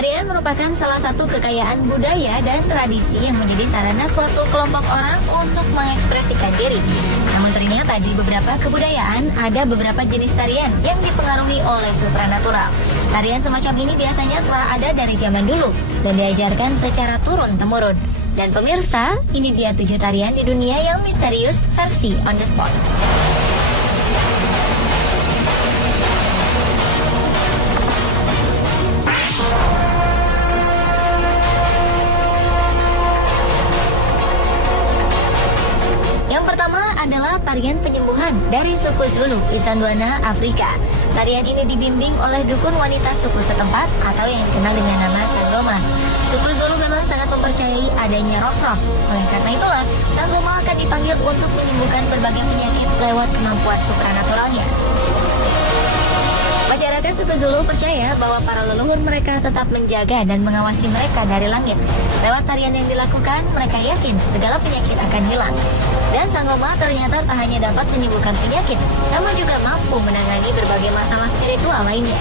Tarian merupakan salah satu kekayaan budaya dan tradisi yang menjadi sarana suatu kelompok orang untuk mengekspresikan diri. Namun ternyata di beberapa kebudayaan ada beberapa jenis tarian yang dipengaruhi oleh supranatural. Tarian semacam ini biasanya telah ada dari zaman dulu dan diajarkan secara turun-temurun. Dan pemirsa, ini dia 7 tarian di dunia yang misterius versi on the spot. Yang pertama adalah tarian penyembuhan dari suku Zulu, Isandwana, Afrika. Tarian ini dibimbing oleh dukun wanita suku setempat atau yang dikenal dengan nama Sangoma. Suku Zulu memang sangat mempercayai adanya roh-roh. Oleh karena itulah, Sangoma akan dipanggil untuk menyembuhkan berbagai penyakit lewat kemampuan supranaturalnya. Masyarakat suku Zulu percaya bahwa para leluhur mereka tetap menjaga dan mengawasi mereka dari langit. Lewat tarian yang dilakukan, mereka yakin segala penyakit akan hilang. Dan Sangoma ternyata tak hanya dapat menyembuhkan penyakit, namun juga mampu menangani berbagai masalah spiritual lainnya.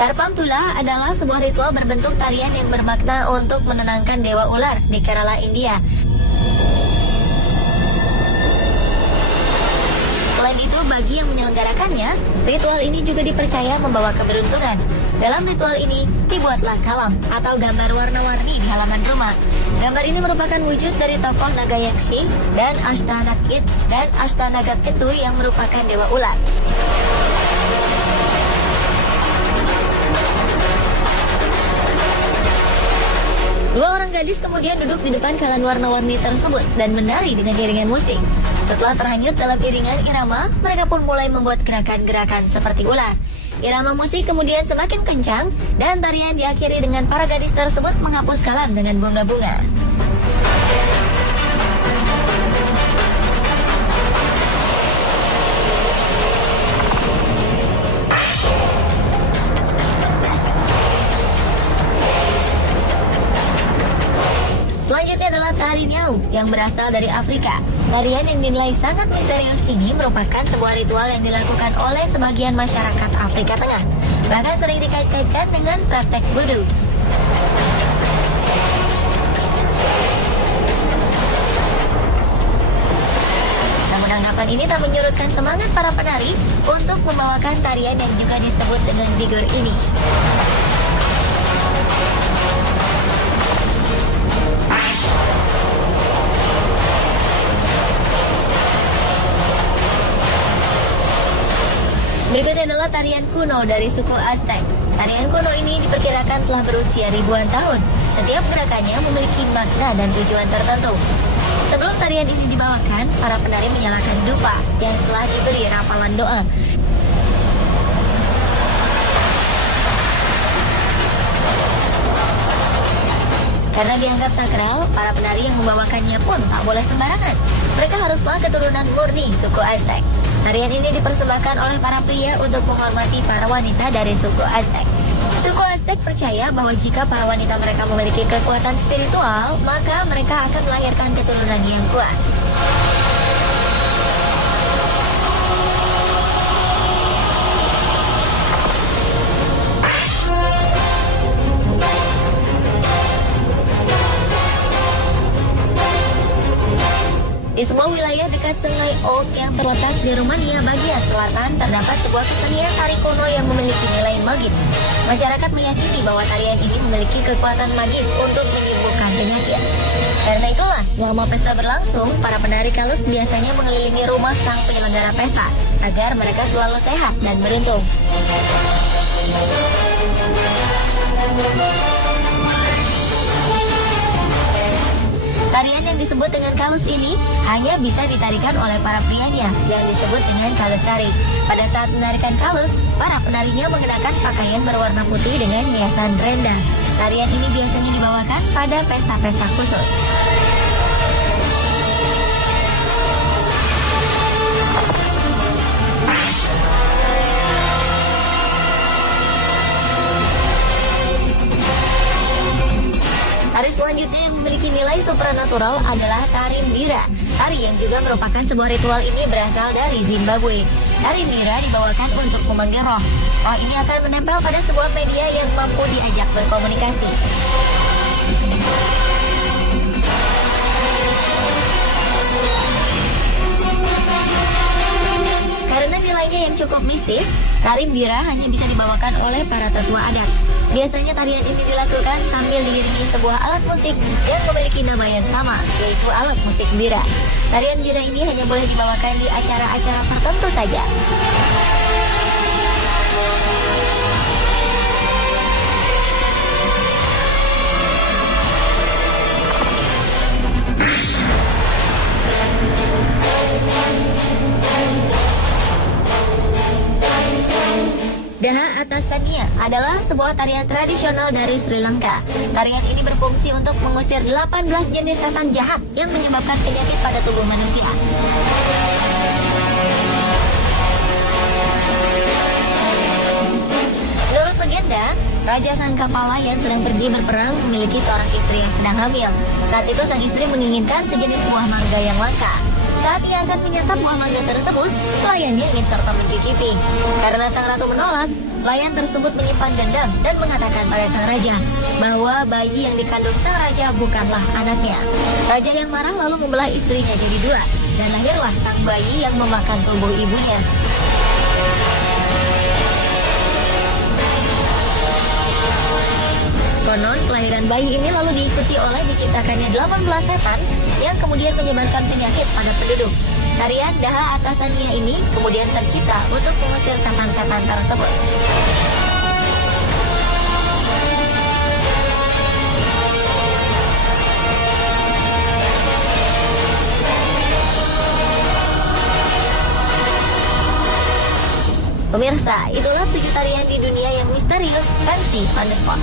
Sarpamtula adalah sebuah ritual berbentuk tarian yang bermakna untuk menenangkan dewa ular di Kerala, India. Selain itu, bagi yang menyelenggarakannya, ritual ini juga dipercaya membawa keberuntungan. Dalam ritual ini, dibuatlah kalam atau gambar warna-warni di halaman rumah. Gambar ini merupakan wujud dari tokoh naga Yakshi dan Ashtanagit dan Ashtanagaketu yang merupakan dewa ular. Dua orang gadis kemudian duduk di depan kalan warna-warni tersebut dan menari dengan iringan musik. Setelah terhanyut dalam iringan irama, mereka pun mulai membuat gerakan-gerakan seperti ular. Irama musik kemudian semakin kencang dan tarian diakhiri dengan para gadis tersebut menghapus kalam dengan bunga-bunga. Selanjutnya adalah tari Nyau yang berasal dari Afrika. Tarian yang dinilai sangat misterius ini merupakan sebuah ritual yang dilakukan oleh sebagian masyarakat Afrika Tengah. Bahkan sering dikait-kaitkan dengan praktek voodoo. Namun anggapan ini tak menyurutkan semangat para penari untuk membawakan tarian yang juga disebut dengan figur ini. Berikutnya adalah tarian kuno dari suku Aztec. Tarian kuno ini diperkirakan telah berusia ribuan tahun. Setiap gerakannya memiliki makna dan tujuan tertentu. Sebelum tarian ini dibawakan, para penari menyalakan dupa yang telah diberi rapalan doa. Karena dianggap sakral, para penari yang membawakannya pun tak boleh sembarangan. Mereka haruslah keturunan murni suku Aztec. Tarian ini dipersembahkan oleh para pria untuk menghormati para wanita dari suku Aztec. Suku Aztec percaya bahwa jika para wanita mereka memiliki kekuatan spiritual, maka mereka akan melahirkan keturunan yang kuat. Di sebuah wilayah dekat Sungai Olt yang terletak di Rumania bagian selatan terdapat sebuah kesenian tari kuno yang memiliki nilai magis. Masyarakat meyakini bahwa tarian ini memiliki kekuatan magis untuk menyembuhkan penyakit. Karena itulah, selama pesta berlangsung, para penari kalus biasanya mengelilingi rumah sang penyelenggara pesta agar mereka selalu sehat dan beruntung. Tarian yang disebut dengan kalus ini hanya bisa ditarikan oleh para prianya yang disebut dengan kalus tari. Pada saat menarikan kalus, para penarinya mengenakan pakaian berwarna putih dengan hiasan renda. Tarian ini biasanya dibawakan pada pesta-pesta khusus. Selanjutnya yang memiliki nilai supranatural adalah tari mbira. Tari yang juga merupakan sebuah ritual ini berasal dari Zimbabwe. Tari mbira dibawakan untuk memanggil roh. Roh ini akan menempel pada sebuah media yang mampu diajak berkomunikasi. Karena nilainya yang cukup mistis, tari mbira hanya bisa dibawakan oleh para tetua adat. Biasanya tarian ini dilakukan sambil diiringi sebuah alat musik yang memiliki nama yang sama, yaitu alat musik mbira. Tarian mbira ini hanya boleh dibawakan di acara-acara tertentu saja. Daha Atasania adalah sebuah tarian tradisional dari Sri Lanka. Tarian ini berfungsi untuk mengusir 18 jenis setan jahat yang menyebabkan penyakit pada tubuh manusia. Menurut legenda, Raja Sangkapala yang sedang pergi berperang memiliki seorang istri yang sedang hamil. Saat itu sang istri menginginkan sejenis buah mangga yang langka. Saat ia akan menyantap buah mangga tersebut, pelayannya ingin serta mencicipi. Karena sang ratu menolak, pelayan tersebut menyimpan dendam dan mengatakan pada sang raja bahwa bayi yang dikandung sang raja bukanlah anaknya. Raja yang marah lalu membelah istrinya jadi dua, dan lahirlah sang bayi yang memakan tubuh ibunya. Konon, kelahiran bayi ini lalu diikuti oleh diciptakannya 18 setan yang kemudian menyebarkan penyakit pada penduduk. Tarian Daha Atasania ini kemudian tercipta untuk mengusir setan-setan tersebut. Pemirsa, itulah 7 tarian di dunia yang misterius versi On The Spot.